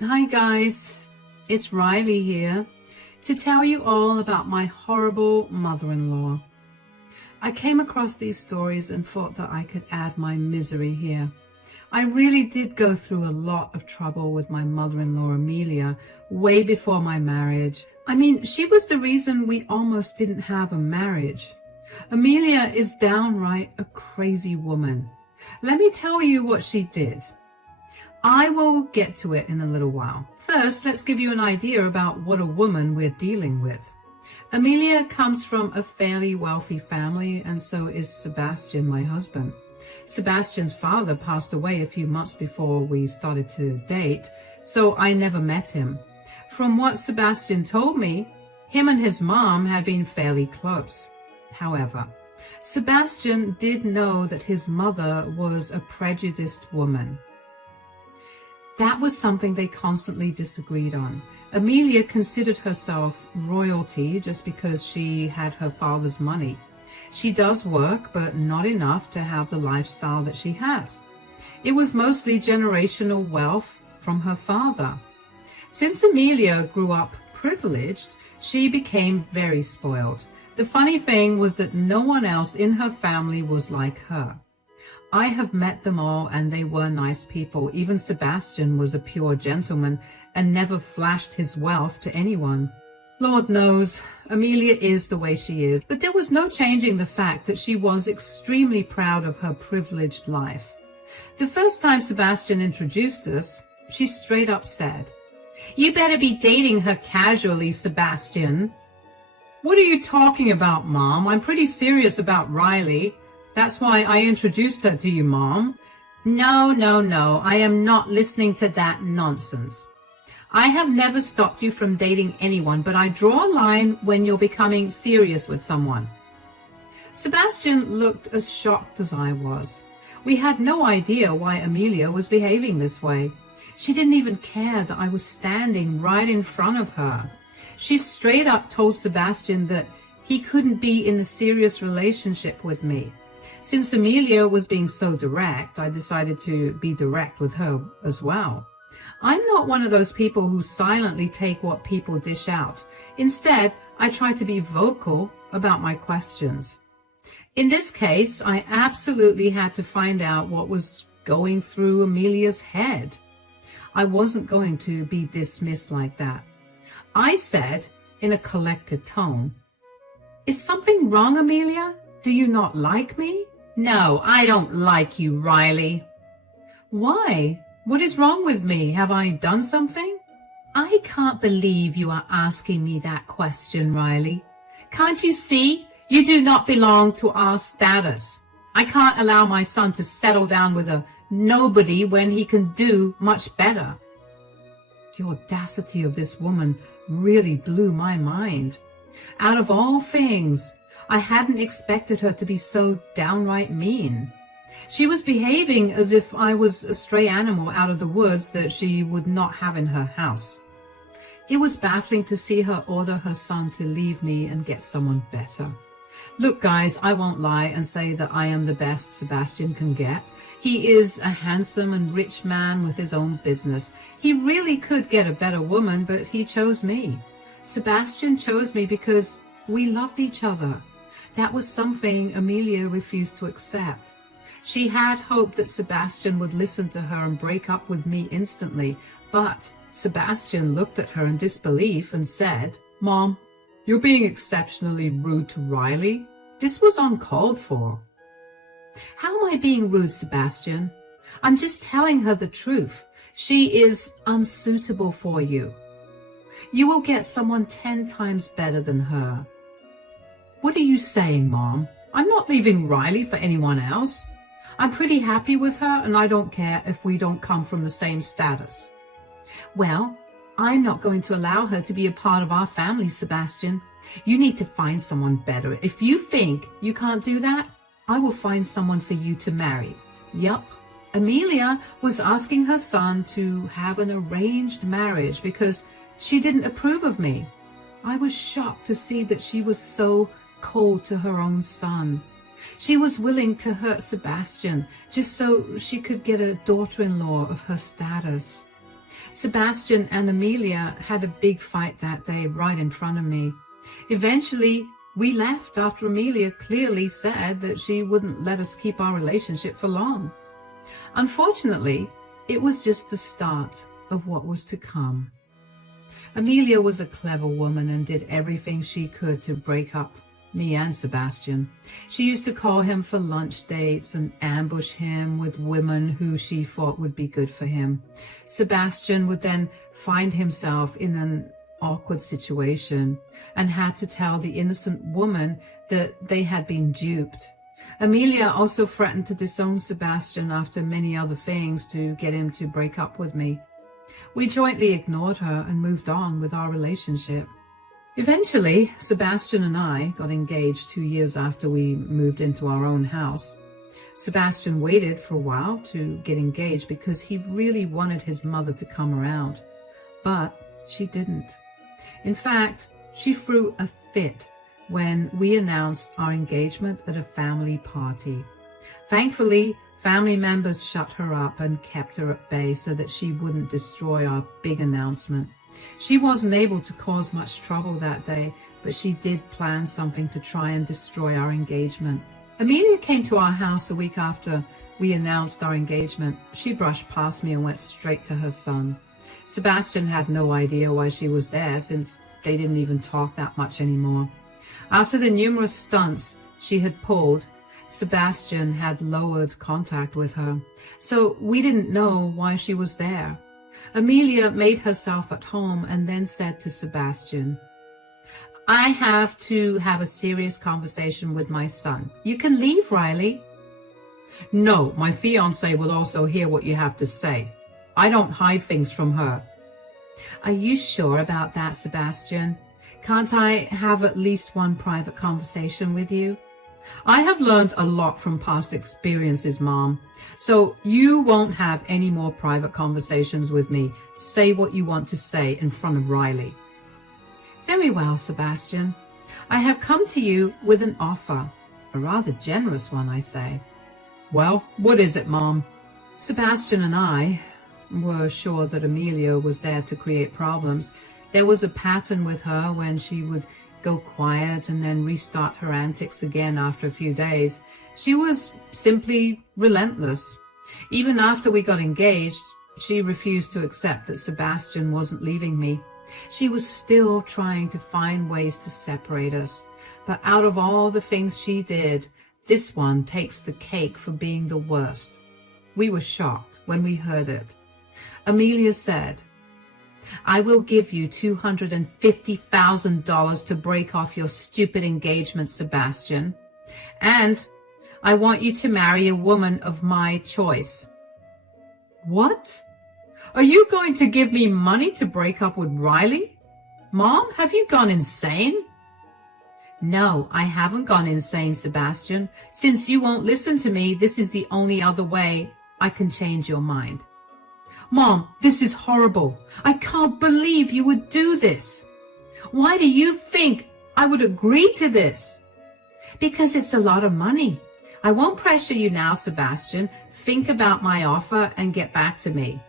Hi guys, it's Riley here to tell you all about my horrible mother-in-law. I came across these stories and thought that I could add my misery here. I really did go through a lot of trouble with my mother-in-law Amelia way before my marriage. I mean, she was the reason we almost didn't have a marriage. Amelia is downright a crazy woman. Let me tell you what she did. I will get to it in a little while. First, let's give you an idea about what a woman we're dealing with. Amelia comes from a fairly wealthy family, and so is Sebastian, my husband. Sebastian's father passed away a few months before we started to date, so I never met him. From what Sebastian told me, him and his mom had been fairly close. However, Sebastian did know that his mother was a prejudiced woman. That was something they constantly disagreed on. Amelia considered herself royalty just because she had her father's money. She does work, but not enough to have the lifestyle that she has. It was mostly generational wealth from her father. Since Amelia grew up privileged, she became very spoiled. The funny thing was that no one else in her family was like her. I have met them all, and they were nice people. Even Sebastian was a pure gentleman and never flashed his wealth to anyone. Lord knows, Amelia is the way she is, but there was no changing the fact that she was extremely proud of her privileged life. The first time Sebastian introduced us, she straight up said, "You better be dating her casually, Sebastian." "What are you talking about, Mom? I'm pretty serious about Riley. That's why I introduced her to you, Mom." No, I am not listening to that nonsense. I have never stopped you from dating anyone, but I draw a line when you're becoming serious with someone. Sebastian looked as shocked as I was. We had no idea why Amelia was behaving this way. She didn't even care that I was standing right in front of her. She straight up told Sebastian that he couldn't be in a serious relationship with me. Since Amelia was being so direct, I decided to be direct with her as well. I'm not one of those people who silently take what people dish out. Instead, I try to be vocal about my questions. In this case, I absolutely had to find out what was going through Amelia's head. I wasn't going to be dismissed like that. I said, in a collected tone, "Is something wrong, Amelia? Do you not like me?" "No, I don't like you, Riley." "Why? What is wrong with me? Have I done something?" "I can't believe you are asking me that question, Riley. Can't you see? You do not belong to our status. I can't allow my son to settle down with a nobody when he can do much better." The audacity of this woman really blew my mind. Out of all things, I hadn't expected her to be so downright mean. She was behaving as if I was a stray animal out of the woods that she would not have in her house. It was baffling to see her order her son to leave me and get someone better. Look, guys, I won't lie and say that I am the best Sebastian can get. He is a handsome and rich man with his own business. He really could get a better woman, but he chose me. Sebastian chose me because we loved each other. That was something Amelia refused to accept. She had hoped that Sebastian would listen to her and break up with me instantly, but Sebastian looked at her in disbelief and said, "Mom, you're being exceptionally rude to Riley. This was uncalled for." "How am I being rude, Sebastian? I'm just telling her the truth. She is unsuitable for you. You will get someone 10 times better than her." "What are you saying, Mom? I'm not leaving Riley for anyone else. I'm pretty happy with her, and I don't care if we don't come from the same status." "Well, I'm not going to allow her to be a part of our family, Sebastian. You need to find someone better. If you think you can't do that, I will find someone for you to marry." Yup, Amelia was asking her son to have an arranged marriage because she didn't approve of me. I was shocked to see that she was so cold to her own son. She was willing to hurt Sebastian just so she could get a daughter-in-law of her status. Sebastian and Amelia had a big fight that day right in front of me. Eventually, we left after Amelia clearly said that she wouldn't let us keep our relationship for long. Unfortunately, it was just the start of what was to come. Amelia was a clever woman and did everything she could to break up me and Sebastian. She used to call him for lunch dates and ambush him with women who she thought would be good for him. Sebastian would then find himself in an awkward situation and had to tell the innocent woman that they had been duped. Amelia also threatened to disown Sebastian after many other things to get him to break up with me. We jointly ignored her and moved on with our relationship. Eventually, Sebastian and I got engaged 2 years after we moved into our own house. Sebastian waited for a while to get engaged because he really wanted his mother to come around, but she didn't. In fact, she threw a fit when we announced our engagement at a family party. Thankfully, family members shut her up and kept her at bay so that she wouldn't destroy our big announcement. She wasn't able to cause much trouble that day, but she did plan something to try and destroy our engagement. Amelia came to our house a week after we announced our engagement. She brushed past me and went straight to her son. Sebastian had no idea why she was there, since they didn't even talk that much anymore. After the numerous stunts she had pulled, Sebastian had lowered contact with her, so we didn't know why she was there. Amelia made herself at home and then said to Sebastian, "I have to have a serious conversation with my son. You can leave, Riley." "No, my fiancé will also hear what you have to say. I don't hide things from her." "Are you sure about that, Sebastian? Can't I have at least one private conversation with you?" "I have learned a lot from past experiences, Mom. So you won't have any more private conversations with me. Say what you want to say in front of Riley." "Very well, Sebastian. I have come to you with an offer. A rather generous one, I say." "Well, what is it, Mom?" Sebastian and I were sure that Amelia was there to create problems. There was a pattern with her when she would go quiet and then restart her antics again after a few days. She was simply relentless. Even after we got engaged, she refused to accept that Sebastian wasn't leaving me. She was still trying to find ways to separate us. But out of all the things she did, this one takes the cake for being the worst. We were shocked when we heard it. Amelia said, "I will give you $250,000 to break off your stupid engagement, Sebastian. And I want you to marry a woman of my choice." "What? Are you going to give me money to break up with Riley? Mom, have you gone insane?" "No, I haven't gone insane, Sebastian. Since you won't listen to me, this is the only other way I can change your mind." "Mom, this is horrible. I can't believe you would do this. Why do you think I would agree to this?" "Because it's a lot of money. I won't pressure you now, Sebastian. Think about my offer and get back to me.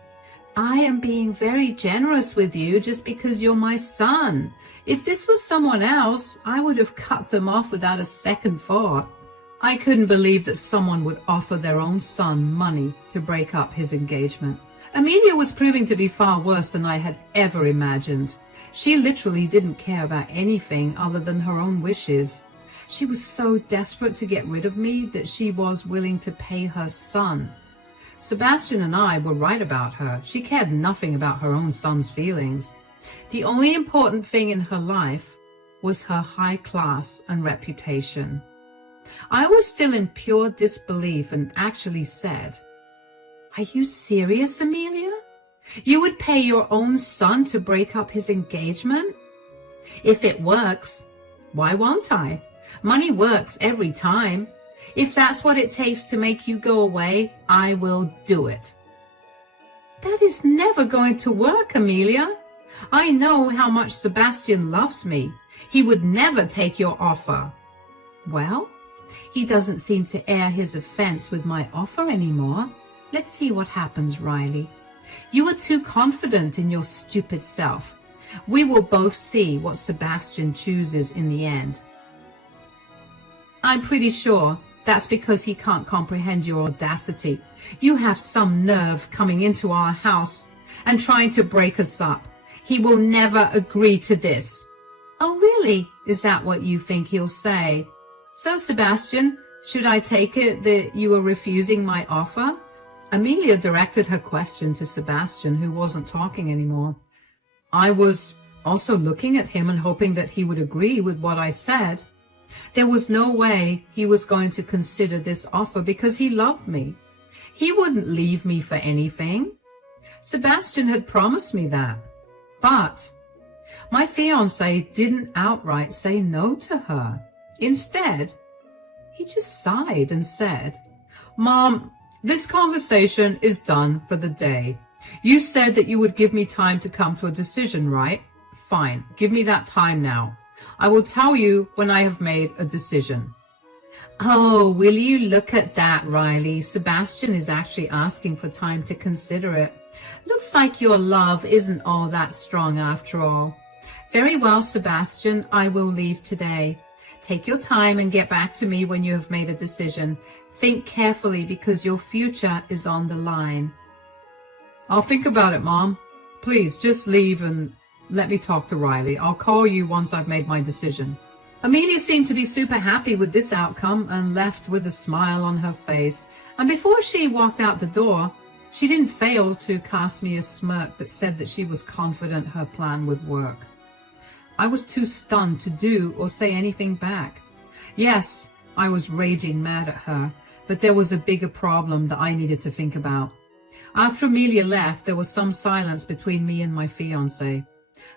I am being very generous with you just because you're my son. If this was someone else, I would have cut them off without a second thought." I couldn't believe that someone would offer their own son money to break up his engagement. Amelia was proving to be far worse than I had ever imagined. She literally didn't care about anything other than her own wishes. She was so desperate to get rid of me that she was willing to pay her son. Sebastian and I were right about her. She cared nothing about her own son's feelings. The only important thing in her life was her high class and reputation. I was still in pure disbelief and actually said, "Are you serious, Amelia? You would pay your own son to break up his engagement?" "If it works, why won't I? Money works every time. If that's what it takes to make you go away, I will do it." "That is never going to work, Amelia. I know how much Sebastian loves me. He would never take your offer." "Well, he doesn't seem to air his offense with my offer anymore. Let's see what happens, Riley. You are too confident in your stupid self. We will both see what Sebastian chooses in the end. I'm pretty sure that's because he can't comprehend your audacity. You have some nerve coming into our house and trying to break us up. He will never agree to this. Oh, really? Is that what you think he'll say? So, Sebastian, should I take it that you are refusing my offer? Amelia directed her question to Sebastian, who wasn't talking anymore. I was also looking at him and hoping that he would agree with what I said. There was no way he was going to consider this offer because he loved me. He wouldn't leave me for anything. Sebastian had promised me that. But my fiancé didn't outright say no to her. Instead, he just sighed and said, Mom, this conversation is done for the day. You said that you would give me time to come to a decision, right? Fine, give me that time now. I will tell you when I have made a decision. Oh, will you look at that, Riley? Sebastian is actually asking for time to consider it. Looks like your love isn't all that strong after all. Very well, Sebastian, I will leave today. Take your time and get back to me when you have made a decision. Think carefully because your future is on the line. I'll think about it, Mom. Please, just leave and let me talk to Riley. I'll call you once I've made my decision. Amelia seemed to be super happy with this outcome and left with a smile on her face. And before she walked out the door, she didn't fail to cast me a smirk that said that she was confident her plan would work. I was too stunned to do or say anything back. Yes, I was raging mad at her, but there was a bigger problem that I needed to think about. After Amelia left, there was some silence between me and my fiancé.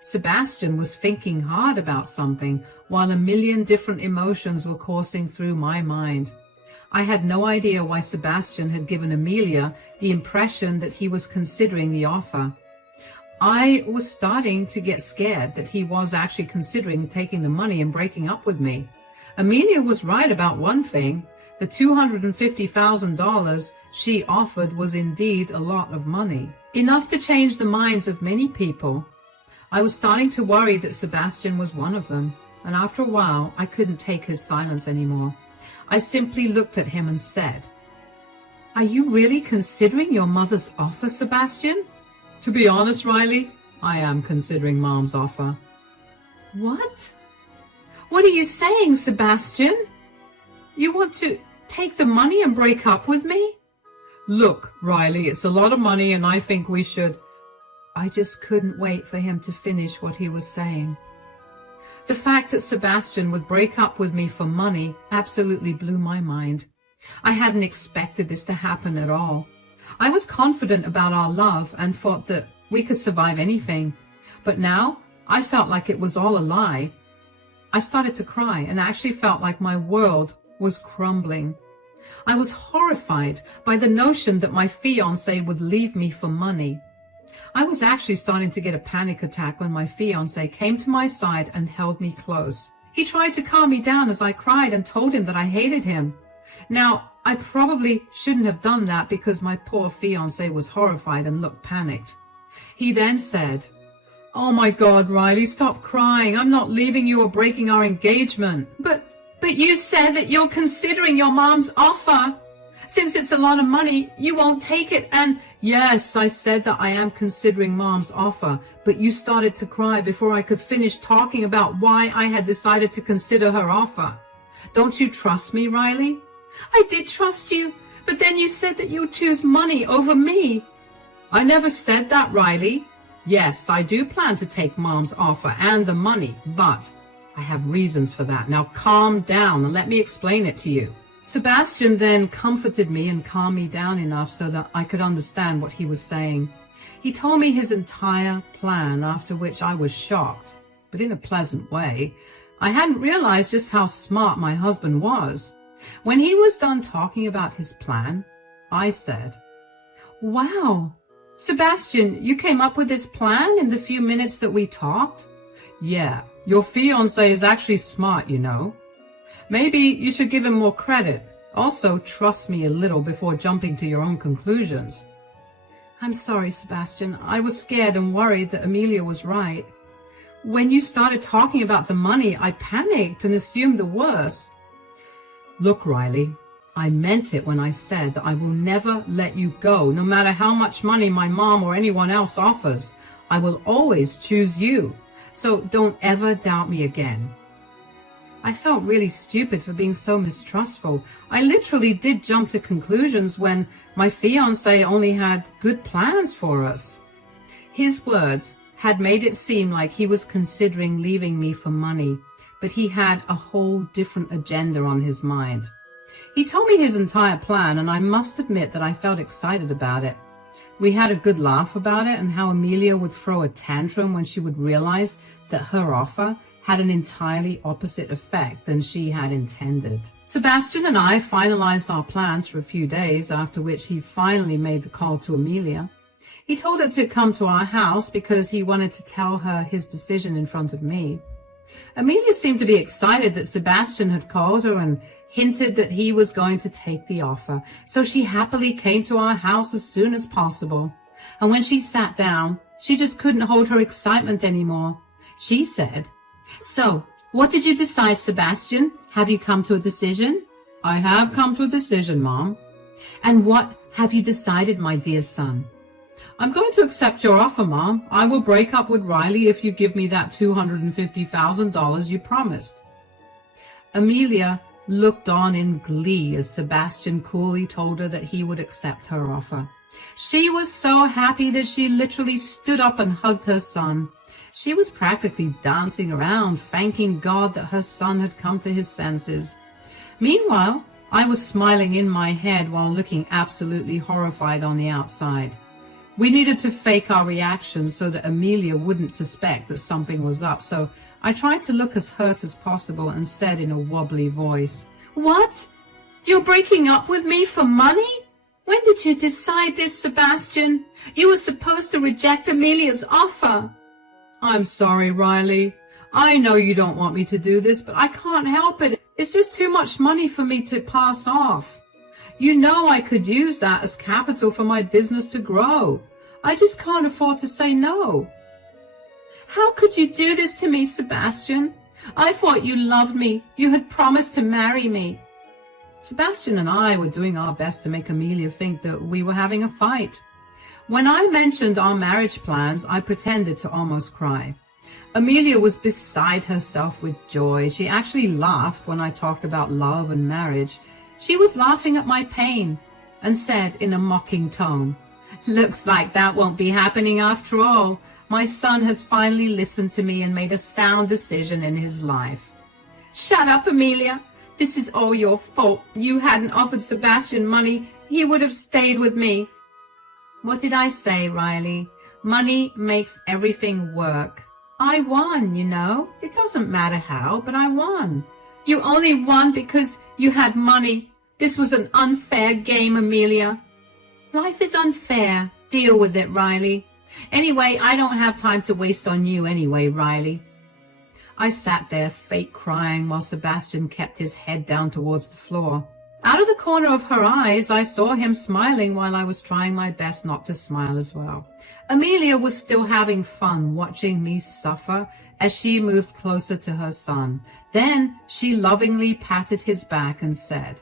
Sebastian was thinking hard about something, while a million different emotions were coursing through my mind. I had no idea why Sebastian had given Amelia the impression that he was considering the offer. I was starting to get scared that he was actually considering taking the money and breaking up with me. Amelia was right about one thing. The $250,000 she offered was indeed a lot of money, enough to change the minds of many people. I was starting to worry that Sebastian was one of them, and after a while I couldn't take his silence anymore. I simply looked at him and said, Are you really considering your mother's offer, Sebastian? To be honest, Riley, I am considering Mom's offer. What? What are you saying, Sebastian? You want to take the money and break up with me? Look, Riley, it's a lot of money and I think we should... I just couldn't wait for him to finish what he was saying. The fact that Sebastian would break up with me for money absolutely blew my mind. I hadn't expected this to happen at all. I was confident about our love and thought that we could survive anything. But now I felt like it was all a lie. I started to cry and actually felt like my world was crumbling. I was horrified by the notion that my fiancé would leave me for money. I was actually starting to get a panic attack when my fiancé came to my side and held me close. He tried to calm me down as I cried and told him that I hated him. Now, I probably shouldn't have done that because my poor fiancé was horrified and looked panicked. He then said, Oh my God, Riley, stop crying. I'm not leaving you or breaking our engagement. But you said that you're considering your mom's offer. Since it's a lot of money, you won't take it. And yes, I said that I am considering Mom's offer, but you started to cry before I could finish talking about why I had decided to consider her offer. Don't you trust me, Riley? I did trust you, but then you said that you'd choose money over me. I never said that, Riley. Yes, I do plan to take Mom's offer and the money, but I have reasons for that. Now calm down and let me explain it to you. Sebastian then comforted me and calmed me down enough so that I could understand what he was saying. He told me his entire plan, after which I was shocked, but in a pleasant way. I hadn't realized just how smart my husband was. When he was done talking about his plan, I said, Wow, Sebastian, you came up with this plan in the few minutes that we talked? Yeah, your fiancé is actually smart, you know. Maybe you should give him more credit. Also, trust me a little before jumping to your own conclusions. I'm sorry, Sebastian. I was scared and worried that Amelia was right. When you started talking about the money, I panicked and assumed the worst. Look, Riley, I meant it when I said that I will never let you go, no matter how much money my mom or anyone else offers. I will always choose you. So don't ever doubt me again. I felt really stupid for being so mistrustful. I literally did jump to conclusions when my fiancé only had good plans for us. His words had made it seem like he was considering leaving me for money, but he had a whole different agenda on his mind. He told me his entire plan, and I must admit that I felt excited about it. We had a good laugh about it and how Amelia would throw a tantrum when she would realize that her offer had an entirely opposite effect than she had intended. Sebastian and I finalized our plans for a few days, after which he finally made the call to Amelia. He told her to come to our house because he wanted to tell her his decision in front of me. Amelia seemed to be excited that Sebastian had called her and hinted that he was going to take the offer, so she happily came to our house as soon as possible. And when she sat down, she just couldn't hold her excitement anymore. She said, "So, what did you decide, Sebastian? Have you come to a decision?" "I have come to a decision, Mom." "And what have you decided, my dear son?" "I'm going to accept your offer, Mom. I will break up with Riley if you give me that $250,000 you promised." Amelia looked on in glee as Sebastian coolly told her that he would accept her offer. She was so happy that she literally stood up and hugged her son. She was practically dancing around, thanking God that her son had come to his senses. Meanwhile, I was smiling in my head while looking absolutely horrified on the outside. We needed to fake our reactions so that Amelia wouldn't suspect that something was up, so I tried to look as hurt as possible and said in a wobbly voice, "What? You're breaking up with me for money? When did you decide this, Sebastian? You were supposed to reject Amelia's offer." "I'm sorry, Riley. I know you don't want me to do this, but I can't help it. It's just too much money for me to pass off. You know I could use that as capital for my business to grow. I just can't afford to say no." "How could you do this to me, Sebastian? I thought you loved me. You had promised to marry me." Sebastian and I were doing our best to make Amelia think that we were having a fight. When I mentioned our marriage plans, I pretended to almost cry. Amelia was beside herself with joy. She actually laughed when I talked about love and marriage. She was laughing at my pain and said in a mocking tone, "Looks like that won't be happening after all. My son has finally listened to me and made a sound decision in his life." "Shut up, Amelia. This is all your fault. You hadn't offered Sebastian money. He would have stayed with me." "What did I say, Riley? Money makes everything work. I won, you know. It doesn't matter how, but I won." "You only won because you had money. This was an unfair game, Amelia." "Life is unfair. Deal with it, Riley. Anyway, I don't have time to waste on you anyway, Riley." I sat there, fake crying, while Sebastian kept his head down towards the floor. Out of the corner of her eyes, I saw him smiling while I was trying my best not to smile as well. Amelia was still having fun watching me suffer as she moved closer to her son. Then she lovingly patted his back and said,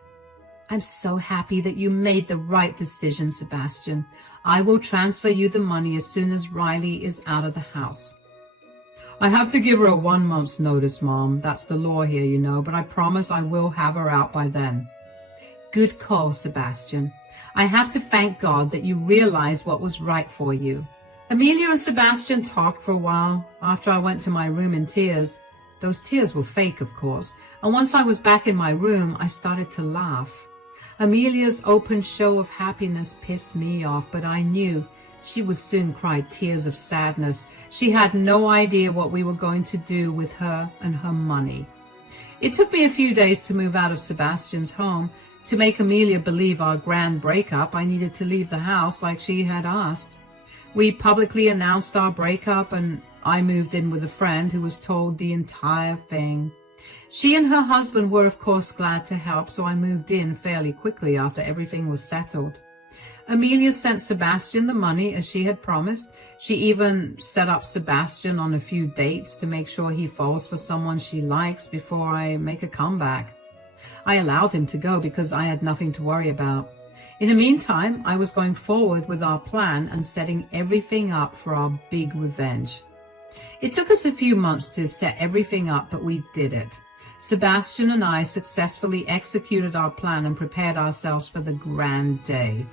"I'm so happy that you made the right decision, Sebastian. I will transfer you the money as soon as Riley is out of the house." "I have to give her a 1 month's notice, Mom. That's the law here, you know, but I promise I will have her out by then." "Good call, Sebastian. I have to thank God that you realized what was right for you." Amelia and Sebastian talked for a while after I went to my room in tears. Those tears were fake, of course, and once I was back in my room, I started to laugh. Amelia's open show of happiness pissed me off, but I knew she would soon cry tears of sadness. She had no idea what we were going to do with her and her money. It took me a few days to move out of Sebastian's home. To make Amelia believe our grand breakup, I needed to leave the house like she had asked. We publicly announced our breakup, and I moved in with a friend who was told the entire thing. She and her husband were, of course, glad to help, so I moved in fairly quickly after everything was settled. Amelia sent Sebastian the money as she had promised. She even set up Sebastian on a few dates to make sure he falls for someone she likes before I make a comeback. I allowed him to go because I had nothing to worry about. In the meantime, I was going forward with our plan and setting everything up for our big revenge. It took us a few months to set everything up, but we did it. Sebastian and I successfully executed our plan and prepared ourselves for the grand day.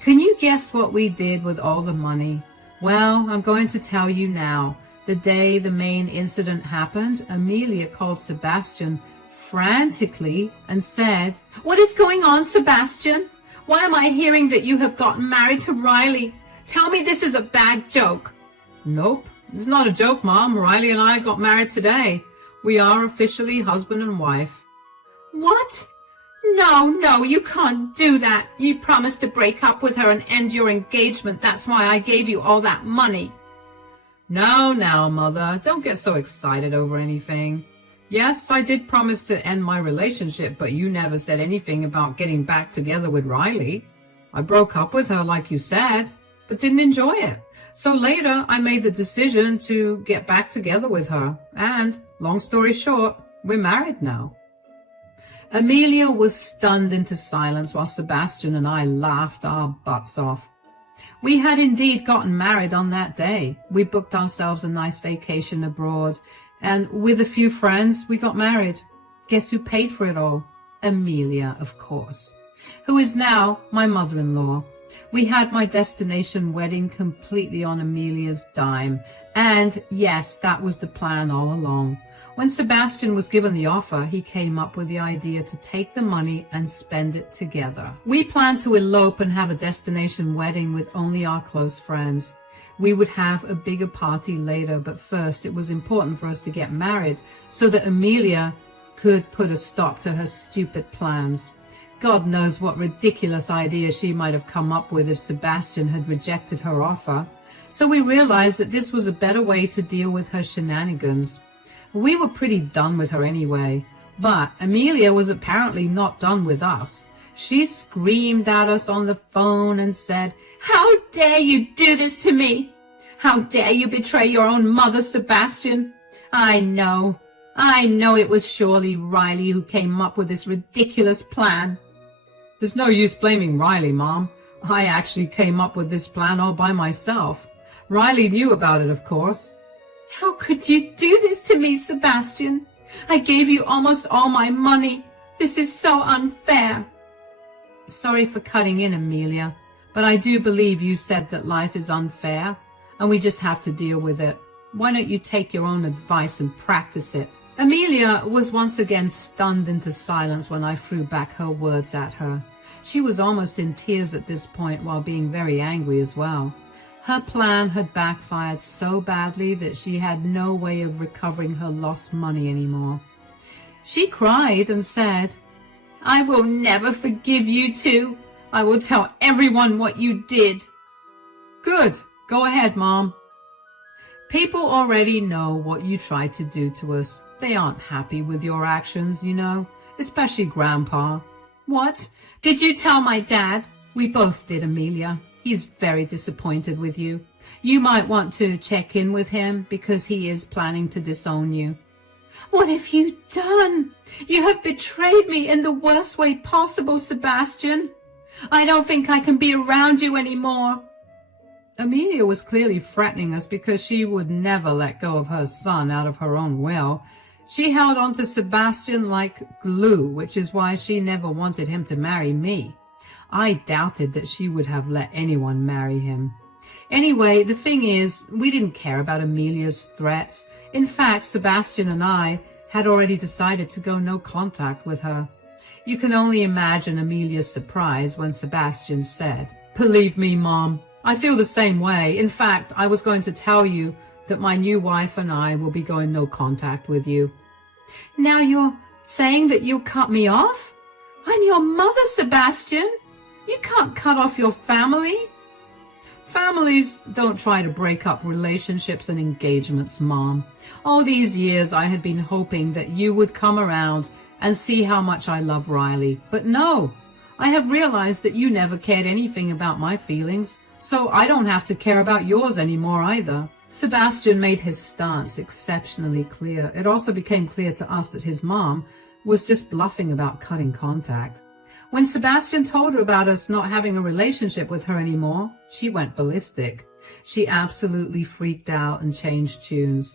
Can you guess what we did with all the money? Well, I'm going to tell you now. The day the main incident happened, Amelia called Sebastian frantically and said, "What is going on, Sebastian? Why am I hearing that you have gotten married to Riley? Tell me this is a bad joke." "Nope, it's not a joke, Mom. Riley and I got married today. We are officially husband and wife." "What? No, you can't do that. You promised to break up with her and end your engagement. That's why I gave you all that money." Now, Mother, don't get so excited over anything. Yes, I did promise to end my relationship, but you never said anything about getting back together with Riley. I broke up with her like you said, but didn't enjoy it. So later, I made the decision to get back together with her. And, long story short, we're married now. Amelia was stunned into silence while Sebastian and I laughed our butts off. We had indeed gotten married on that day. We booked ourselves a nice vacation abroad, and with a few friends, we got married. Guess who paid for it all? Amelia, of course, who is now my mother-in-law. We had my destination wedding completely on Amelia's dime, and yes, that was the plan all along. When Sebastian was given the offer, he came up with the idea to take the money and spend it together. We planned to elope and have a destination wedding with only our close friends. We would have a bigger party later, but first it was important for us to get married so that Amelia could put a stop to her stupid plans. God knows what ridiculous idea she might have come up with if Sebastian had rejected her offer. So we realized that this was a better way to deal with her shenanigans. We were pretty done with her anyway, but Amelia was apparently not done with us. She screamed at us on the phone and said, "How dare you do this to me? How dare you betray your own mother, Sebastian? I know it was surely Riley who came up with this ridiculous plan." "There's no use blaming Riley, Mom. I actually came up with this plan all by myself. Riley knew about it, of course." "How could you do this to me, Sebastian? I gave you almost all my money. This is so unfair." "Sorry for cutting in, Amelia, but I do believe you said that life is unfair, and we just have to deal with it. Why don't you take your own advice and practice it?" Amelia was once again stunned into silence when I threw back her words at her. She was almost in tears at this point while being very angry as well. Her plan had backfired so badly that she had no way of recovering her lost money anymore. She cried and said, "I will never forgive you two. I will tell everyone what you did." "Good. Go ahead, Mom." "People already know what you tried to do to us. They aren't happy with your actions, you know, especially Grandpa." "What? Did you tell my dad?" "We both did, Amelia. He's very disappointed with you. You might want to check in with him because he is planning to disown you." "What have you done? You have betrayed me in the worst way possible, Sebastian. I don't think I can be around you anymore." Amelia was clearly threatening us because she would never let go of her son out of her own will. She held on to Sebastian like glue, which is why she never wanted him to marry me. I doubted that she would have let anyone marry him. Anyway, the thing is, we didn't care about Amelia's threats. In fact, Sebastian and I had already decided to go no contact with her. You can only imagine Amelia's surprise when Sebastian said, "Believe me, Mom, I feel the same way. In fact, I was going to tell you that my new wife and I will be going no contact with you." "Now you're saying that you'll cut me off? I'm your mother, Sebastian. You can't cut off your family." "Families don't try to break up relationships and engagements, Mom. All these years I had been hoping that you would come around and see how much I love Riley. But no, I have realized that you never cared anything about my feelings, so I don't have to care about yours anymore either." Sebastian made his stance exceptionally clear. It also became clear to us that his mom was just bluffing about cutting contact. When Sebastian told her about us not having a relationship with her anymore, she went ballistic. She absolutely freaked out and changed tunes.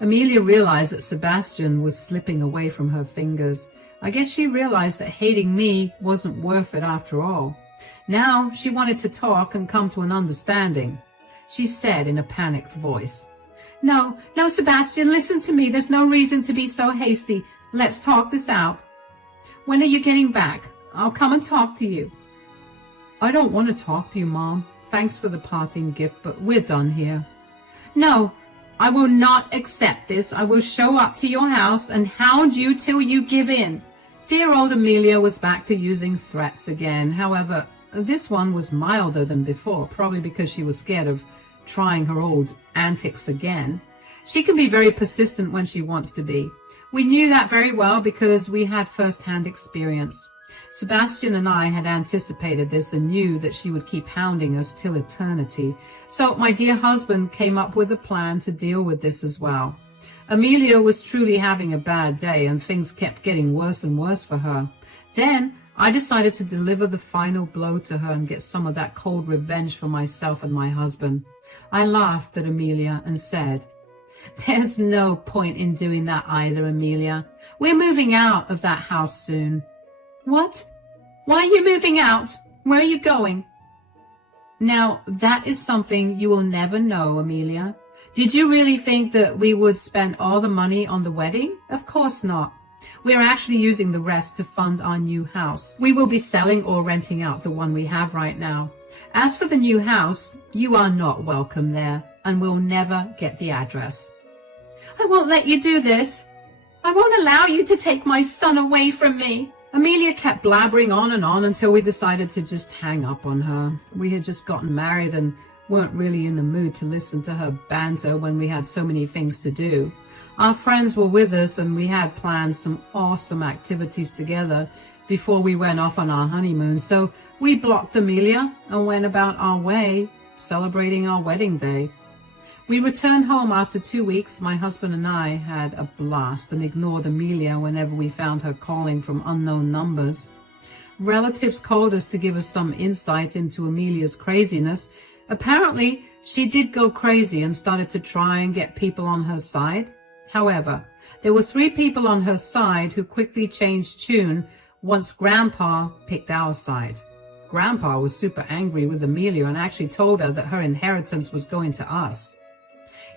Amelia realized that Sebastian was slipping away from her fingers. I guess she realized that hating me wasn't worth it after all. Now she wanted to talk and come to an understanding. She said in a panicked voice, No, Sebastian, listen to me. There's no reason to be so hasty. Let's talk this out. When are you getting back? I'll come and talk to you." "I don't want to talk to you, Mom. Thanks for the parting gift, but we're done here." "No, I will not accept this. I will show up to your house and hound you till you give in." Dear old Amelia was back to using threats again. However, this one was milder than before, probably because she was scared of trying her old antics again. She can be very persistent when she wants to be. We knew that very well because we had first-hand experience. Sebastian and I had anticipated this and knew that she would keep hounding us till eternity. So my dear husband came up with a plan to deal with this as well. Amelia was truly having a bad day and things kept getting worse and worse for her. Then I decided to deliver the final blow to her and get some of that cold revenge for myself and my husband. I laughed at Amelia and said, "There's no point in doing that either, Amelia. We're moving out of that house soon." "What? Why are you moving out? Where are you going?" Now, that is something you will never know, Amelia. Did you really think that we would spend all the money on the wedding? Of course not. We are actually using the rest to fund our new house. We will be selling or renting out the one we have right now. As for the new house, you are not welcome there and will never get the address. "I won't let you do this. I won't allow you to take my son away from me." Amelia kept blabbering on and on until we decided to just hang up on her. We had just gotten married and weren't really in the mood to listen to her banter when we had so many things to do. Our friends were with us and we had planned some awesome activities together before we went off on our honeymoon, so we blocked Amelia and went about our way, celebrating our wedding day. We returned home after 2 weeks. My husband and I had a blast and ignored Amelia whenever we found her calling from unknown numbers. Relatives called us to give us some insight into Amelia's craziness. Apparently, she did go crazy and started to try and get people on her side. However, there were 3 people on her side who quickly changed tune once Grandpa picked our side. Grandpa was super angry with Amelia and actually told her that her inheritance was going to us.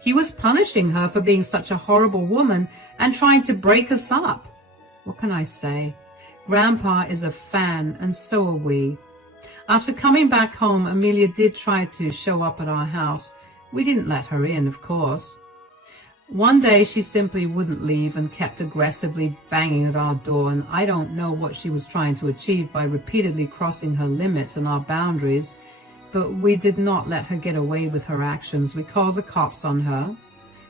He was punishing her for being such a horrible woman and trying to break us up. What can I say? Grandpa is a fan, and so are we. After coming back home, Amelia did try to show up at our house. We didn't let her in, of course. One day she simply wouldn't leave and kept aggressively banging at our door, and I don't know what she was trying to achieve by repeatedly crossing her limits and our boundaries, but we did not let her get away with her actions. We called the cops on her,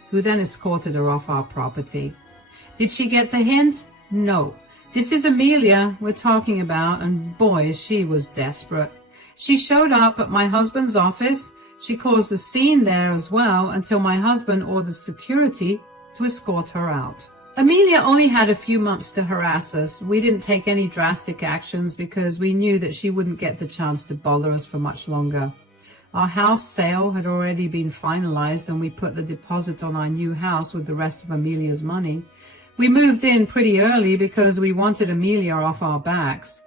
who then escorted her off our property. Did she get the hint? No. This is Amelia we're talking about, and boy, she was desperate. She showed up at my husband's office. She caused a scene there as well until my husband ordered security to escort her out. Amelia only had a few months to harass us. We didn't take any drastic actions because we knew that she wouldn't get the chance to bother us for much longer. Our house sale had already been finalized and we put the deposit on our new house with the rest of Amelia's money. We moved in pretty early because we wanted Amelia off our backs.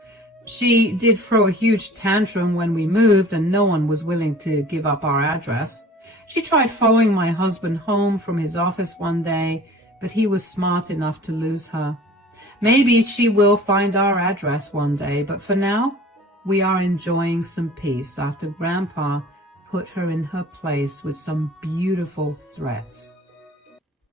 She did throw a huge tantrum when we moved and no one was willing to give up our address. She tried following my husband home from his office one day, but he was smart enough to lose her. Maybe she will find our address one day, but for now, we are enjoying some peace after Grandpa put her in her place with some beautiful threats.